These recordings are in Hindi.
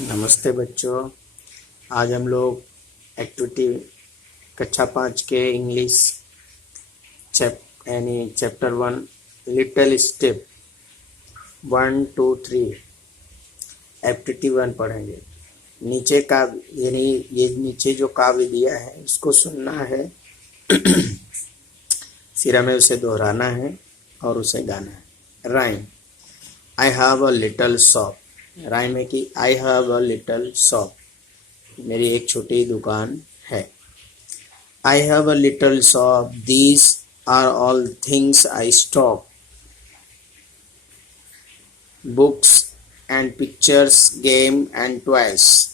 नमस्ते बच्चों। आज हम लोग एक्टिविटी कक्षा 5 के English chapter 1 little step 1 2 3 activity 1 पढ़ेंगे। नीचे का यानी ये नीचे जो काव्य दिया है उसको सुनना है, फिर हमें उसे दोहराना है और उसे गाना है। Rhyme. I have a little shop. Rhyme है कि I have a little shop, मेरी एक छोटी दुकान है। I have a little shop, these are all things I stock, books and pictures, game and toys,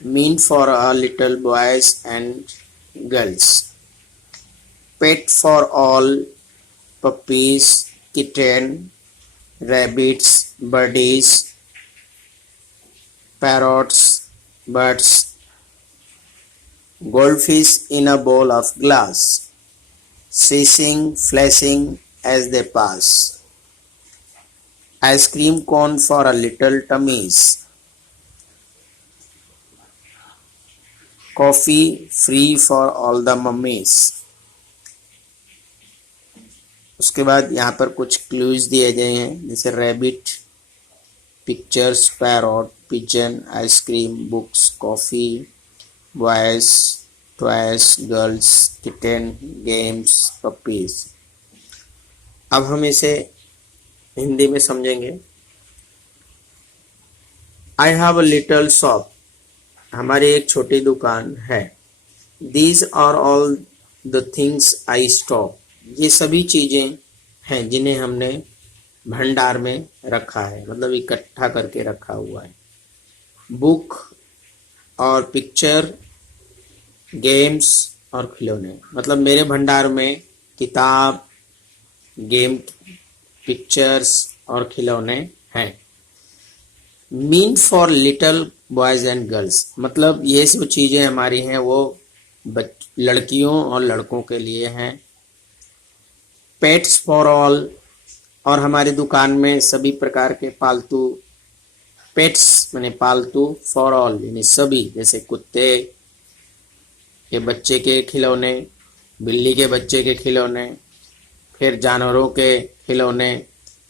mean for a little boys and girls, pet for all, puppies, kitten, rabbits, birdies, parrots, birds, goldfish in a bowl of glass, sishing, flashing as they pass, ice cream cone for a little tummies, coffee free for all the mummies। उसके बाद यहाँ पर कुछ क्लूज दिए गए हैं, जैसे rabbit, pictures, parrot, pigeon, ice cream, books, coffee, boys, toys, girls, kitten, games, puppies. अब हम इसे हिंदी में समझेंगे। I have a little shop, हमारी एक छोटी दुकान है। These are all the things I stock, ये सभी चीज़ें हैं जिन्हें हमने भंडार में रखा है, मतलब इकट्ठा करके रखा हुआ है। बुक और पिक्चर, गेम्स और खिलौने, मतलब मेरे भंडार में किताब, गेम, पिक्चर्स और खिलौने हैं। Mean for little boys and girls, मतलब ये सब चीज़ें हमारी हैं वो लड़कियों और लड़कों के लिए हैं। पेट्स फॉर ऑल, और हमारी दुकान में सभी प्रकार के पालतू, पेट्स माने पालतू, फॉर ऑल यानी सभी, जैसे कुत्ते के बच्चे के खिलौने, बिल्ली के बच्चे के खिलौने, फिर जानवरों के खिलौने,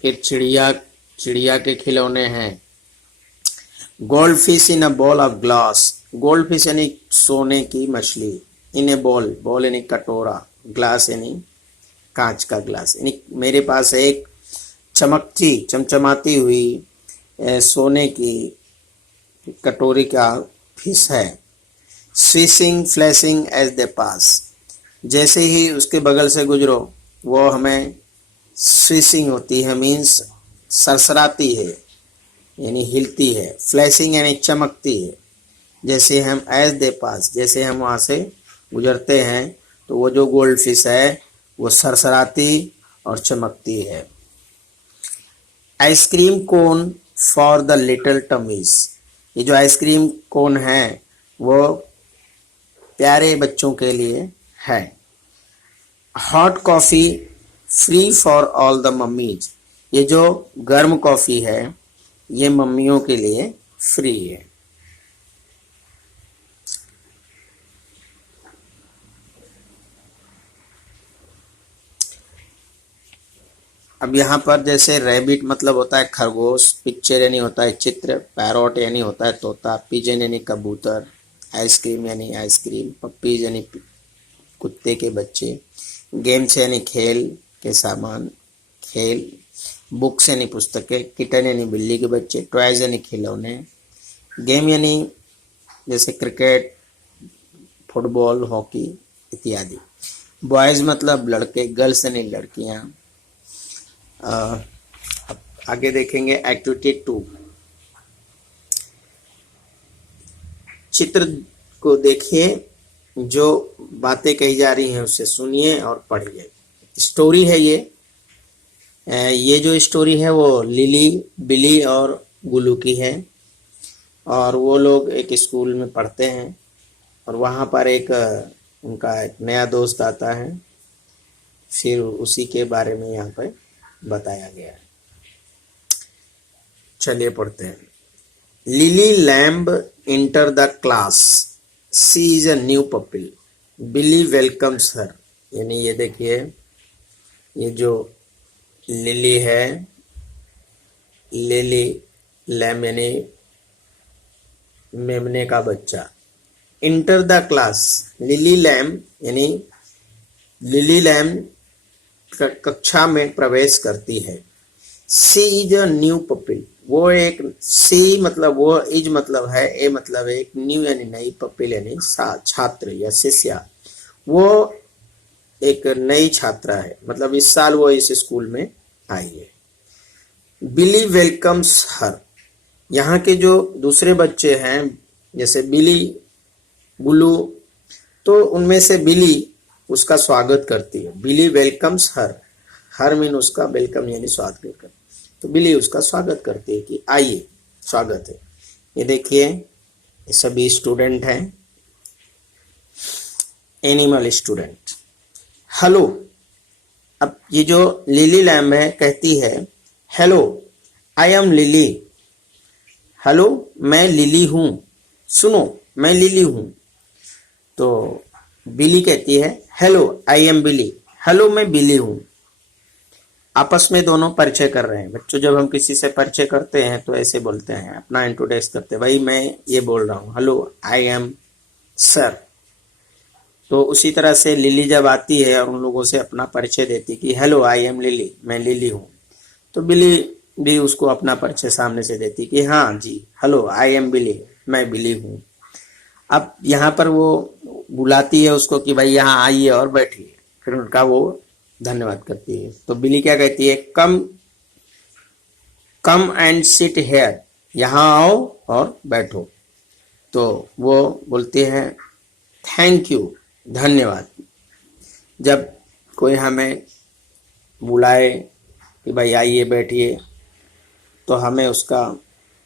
फिर चिड़िया के खिलौने हैं। Gold fish in a ball of glass, gold fish यानी सोने की मछली, इन ए बॉल, बॉल यानी कटोरा, ग्लास यानी कांच का ग्लास, यानी मेरे पास एक चमचमाती हुई सोने की कटोरी का फिश है। स्विशिंग फ्लैशिंग एज दे पास, जैसे ही उसके बगल से गुजरो वो हमें स्विशिंग होती है, मीन्स सरसराती है यानी हिलती है। फ्लैशिंग यानी चमकती है, जैसे हम एज दे पास, जैसे हम वहाँ से गुजरते हैं तो वो जो गोल्ड फिश है वो सरसराती और चमकती है। Ice cream cone for the little tummies, ये जो आइसक्रीम कोन है वो प्यारे बच्चों के लिए है। Hot coffee free for all the mummies, ये जो गर्म कॉफ़ी है ये मम्मियों के लिए फ्री है। अब यहाँ पर जैसे रैबिट मतलब होता है खरगोश, पिक्चर यानी होता है चित्र, पैरोट यानी होता है तोता, पिजन यानी कबूतर, आइसक्रीम यानी आइसक्रीम, पप्पीज यानी कुत्ते के बच्चे, गेम्स यानी खेल के सामान, खेल, बुक्स यानी पुस्तकें, किटन यानी बिल्ली के बच्चे, टॉयज यानी खिलौने, गेम यानी जैसे क्रिकेट, फुटबॉल, हॉकी इत्यादि, बॉयज मतलब लड़के, गर्ल्स यानी लड़कियाँ। अब आगे देखेंगे एक्टिविटी 2। चित्र को देखिए, जो बातें कही जा रही हैं उसे सुनिए और पढ़िए। स्टोरी है ये जो स्टोरी है वो लिली, बिली और गुल्लू की है, और वो लोग एक स्कूल में पढ़ते हैं और वहाँ पर एक उनका एक नया दोस्त आता है, फिर उसी के बारे में यहाँ पर बताया गया है। चलिए पढ़ते हैं। Lily Lamb enter the class, she is a new pupil, Billy welcomes her. यानी ये देखिए, ये जो लिली है, लिली लैम्ब यानी मेमने का बच्चा। Inter the class, lily lamb यानी लिली लैम्ब कक्षा में प्रवेश करती है। सी इज अ न्यू पपिल, वो एक, सी मतलब वो, इज मतलब है, ए मतलब एक, न्यू यानी नई, पपिल यानी छात्र या शिष्या। वो एक नई छात्रा है, मतलब इस साल वो इस स्कूल में आई है। बिली वेलकम्स हर, यहाँ के जो दूसरे बच्चे हैं जैसे बिली, बुलू, तो उनमें से बिली उसका स्वागत करती है। बिली वेलकम्स हर, हर मीन उसका, वेलकम यानी स्वागत कर, तो बिली उसका स्वागत करती है कि आइए, स्वागत है। ये देखिए, ये सभी स्टूडेंट हैं, एनिमल स्टूडेंट। हेलो, अब ये जो लिली लैम्ब है कहती है hello, I am Lily. Hello, मैं लिली हूं, सुनो मैं लिली हूं। तो बिली कहती है hello, I am Billy, hello मैं बिली हूं। आपस में दोनों परिचय कर रहे हैं। बच्चों, जब हम किसी से परिचय करते हैं तो ऐसे बोलते हैं, अपना इंट्रोड्यूस करते हैं, भाई मैं ये बोल रहा हूँ, हेलो आई एम सर। तो उसी तरह से लिली जब आती है और उन लोगों से अपना परिचय देती कि हेलो आई एम लिली, मैं लिली हूँ, तो बिली भी उसको अपना परिचय सामने से देती कि हाँ जी, हेलो आई एम बिली, मैं बिली हूँ। अब यहाँ पर वो बुलाती है उसको कि भाई यहाँ आइए और बैठिए, फिर उनका वो धन्यवाद करती है। तो बिली क्या कहती है, कम कम एंड सिट हेयर, यहाँ आओ और बैठो। तो वो बोलते हैं थैंक यू, धन्यवाद। जब कोई हमें बुलाए कि भाई आइए बैठिए, तो हमें उसका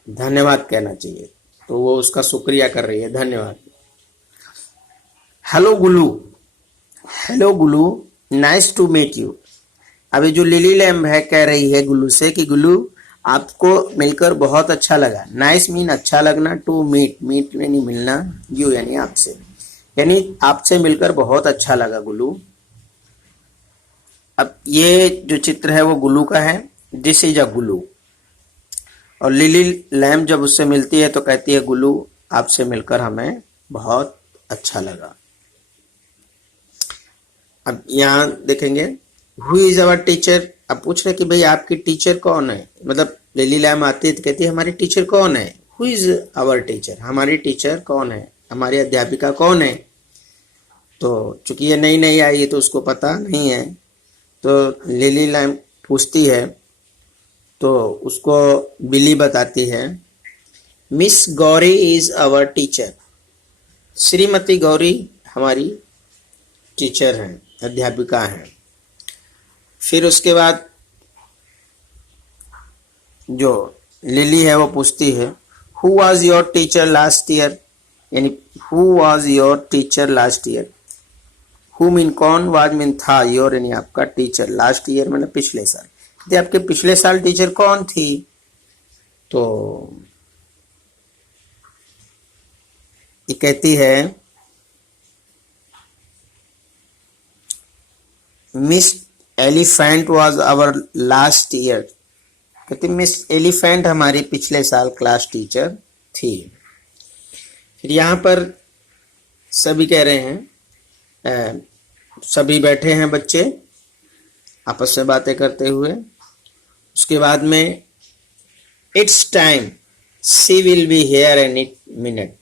धन्यवाद कहना चाहिए। तो वो उसका शुक्रिया कर रही है, धन्यवाद। Hello Gulu, hello Gulu, nice to meet you. अभी जो लिली लैम्ब है कह रही है गुलू से कि गुलू आपको मिलकर बहुत अच्छा लगा। नाइस मीन अच्छा लगना, टू मीट, मीट यानी मिलना, यू यानी आपसे, यानी आपसे मिलकर बहुत अच्छा लगा गुलू। अब ये जो चित्र है वो गुलू का है, दिस इज अ गुलू। और लिली लैम्ब जब उससे मिलती है तो कहती है गुलू आपसे मिलकर हमें बहुत अच्छा लगा। अब यहाँ देखेंगे, हु इज अवर टीचर। अब पूछ रहे कि भाई आपकी टीचर कौन है, मतलब लिली लैम्ब आती है तो कहती है हमारी टीचर कौन है, हु इज अवर टीचर, हमारी टीचर कौन है, हमारी अध्यापिका कौन है। तो चूंकि ये नई नई आई है तो उसको पता नहीं है, तो लिली लैम्ब पूछती है, तो उसको बिली बताती है miss Gauri is our teacher, Shrimati Gauri हमारी टीचर हैं, अध्यापिका हैं। फिर उसके बाद जो लिली है वो पूछती है who was your teacher last year, यानी who was your teacher last year. Who mean कौन, वाज मीन था, योर यानी आपका, टीचर लास्ट ईयर मतलब पिछले साल। तो आपके पिछले साल टीचर कौन थी। तो ये कहती है Miss Elephant was our last year, कहती मिस एलिफेंट हमारी पिछले साल क्लास टीचर थी। फिर यहाँ पर सभी कह रहे हैं, सभी बैठे हैं बच्चे आपस में बातें करते हुए। उसके बाद में it's time, she will be here any minute,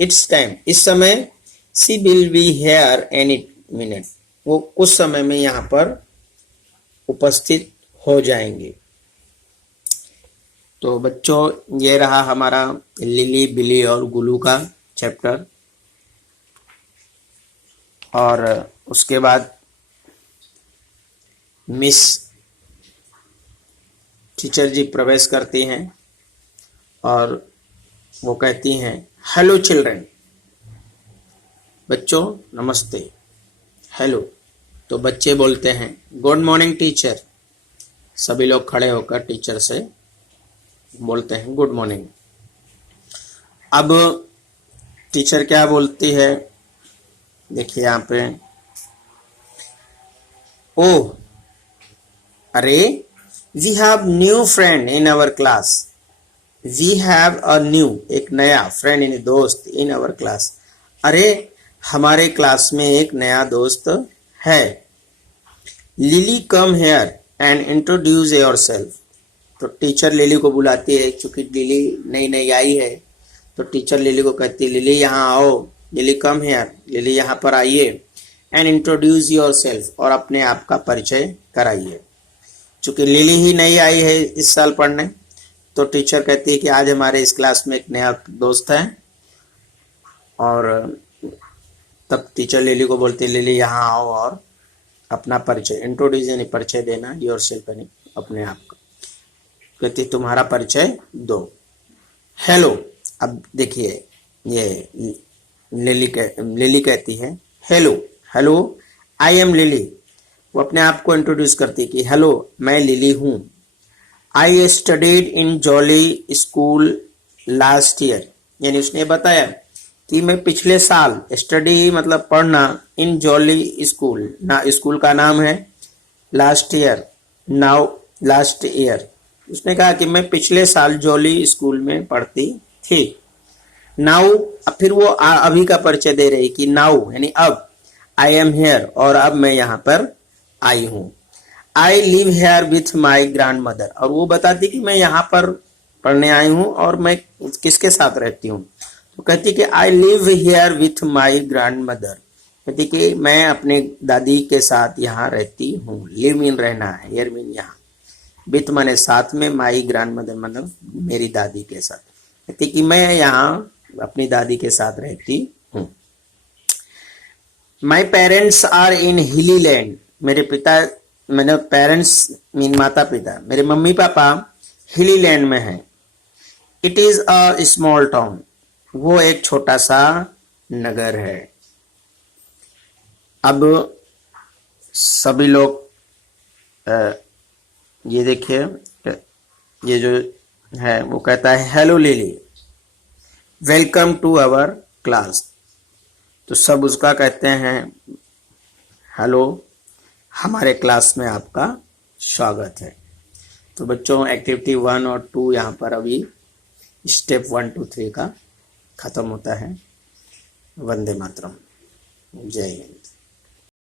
it's time इस समय, she will be here any minute वो कुछ समय में यहाँ पर उपस्थित हो जाएंगे। तो बच्चों, ये रहा हमारा लिली, बिली और गुलू का चैप्टर। और उसके बाद मिस टीचर जी प्रवेश करती हैं और वो कहती हैं हेलो चिल्ड्रन, बच्चों नमस्ते, हेलो। तो बच्चे बोलते हैं गुड मॉर्निंग टीचर, सभी लोग खड़े होकर टीचर से बोलते हैं गुड मॉर्निंग। अब टीचर क्या बोलती है, देखिए यहाँ पे, ओह अरे, we have new friend in our class. We have a new, एक नया, फ्रेंड यानी दोस्त, इन आवर क्लास, अरे हमारे क्लास में एक नया दोस्त है। Lily come here and introduce your self. तो टीचर लिली को बुलाती है, क्योंकि लिली नई नई आई है, तो टीचर लिली को कहती है, लिली यहाँ आओ, लिली कम हेयर, लिली यहाँ पर आइए, एंड इंट्रोड्यूस योर सेल्फ, और अपने आप का परिचय कराइए। चूंकि लिली ही नई आई है इस साल पढ़ने, तो टीचर कहती है कि आज हमारे इस क्लास में एक नया दोस्त है। और तब टीचर लिली को बोलती है, लिली यहाँ आओ और अपना परिचय, इंट्रोड्यूस यानी परिचय देना, योर सेल्फ यानी अपने आप का, कहती तुम्हारा परिचय दो। हेलो, अब देखिए ये लिली कहती है hello, hello I am lily. वो अपने आप को इंट्रोड्यूस करती है कि हेलो मैं लिली हूँ। I studied in jolly school last year, यानी उसने बताया कि मैं पिछले साल, स्टडी मतलब पढ़ना, इन जॉली स्कूल, ना स्कूल का नाम है, last year, now last year, उसने कहा कि मैं पिछले साल जॉली स्कूल में पढ़ती थी। नाउ, फिर वो अभी का परिचय दे रही कि नाउ यानी अब, आई एम हेयर, और अब मैं यहाँ पर आई हूँ। I live here with my grand mother, और वो बताती कि मैं यहाँ पर पढ़ने आई हूँ और मैं किसके साथ रहती हूँ। तो कहती कि I live here with my grand mother, कहती कि मैं अपने दादी के साथ यहाँ रहती हूँ। लिव मीन रहना है, हेयर मीन यहाँ, विथ माने साथ में, माई ग्रैंड मदर मतलब मेरी दादी के साथ। कहती कि मैं यहाँ अपनी दादी के साथ रहती हूँ। माई पेरेंट्स आर इन हिली लैंड, मेरे पेरेंट्स मीन माता पिता, मेरे मम्मी पापा हिली लैंड में हैं। It is a small town, वो एक छोटा सा नगर है। अब सभी लोग ये देखिए, ये जो है वो कहता है hello Lily, welcome to our class. तो सब उसका कहते हैं हेलो, हमारे क्लास में आपका स्वागत है। तो बच्चों एक्टिविटी 1 और 2 यहाँ पर अभी स्टेप 1 to 3 का खत्म होता है। वंदे मातरम, जय हिंद।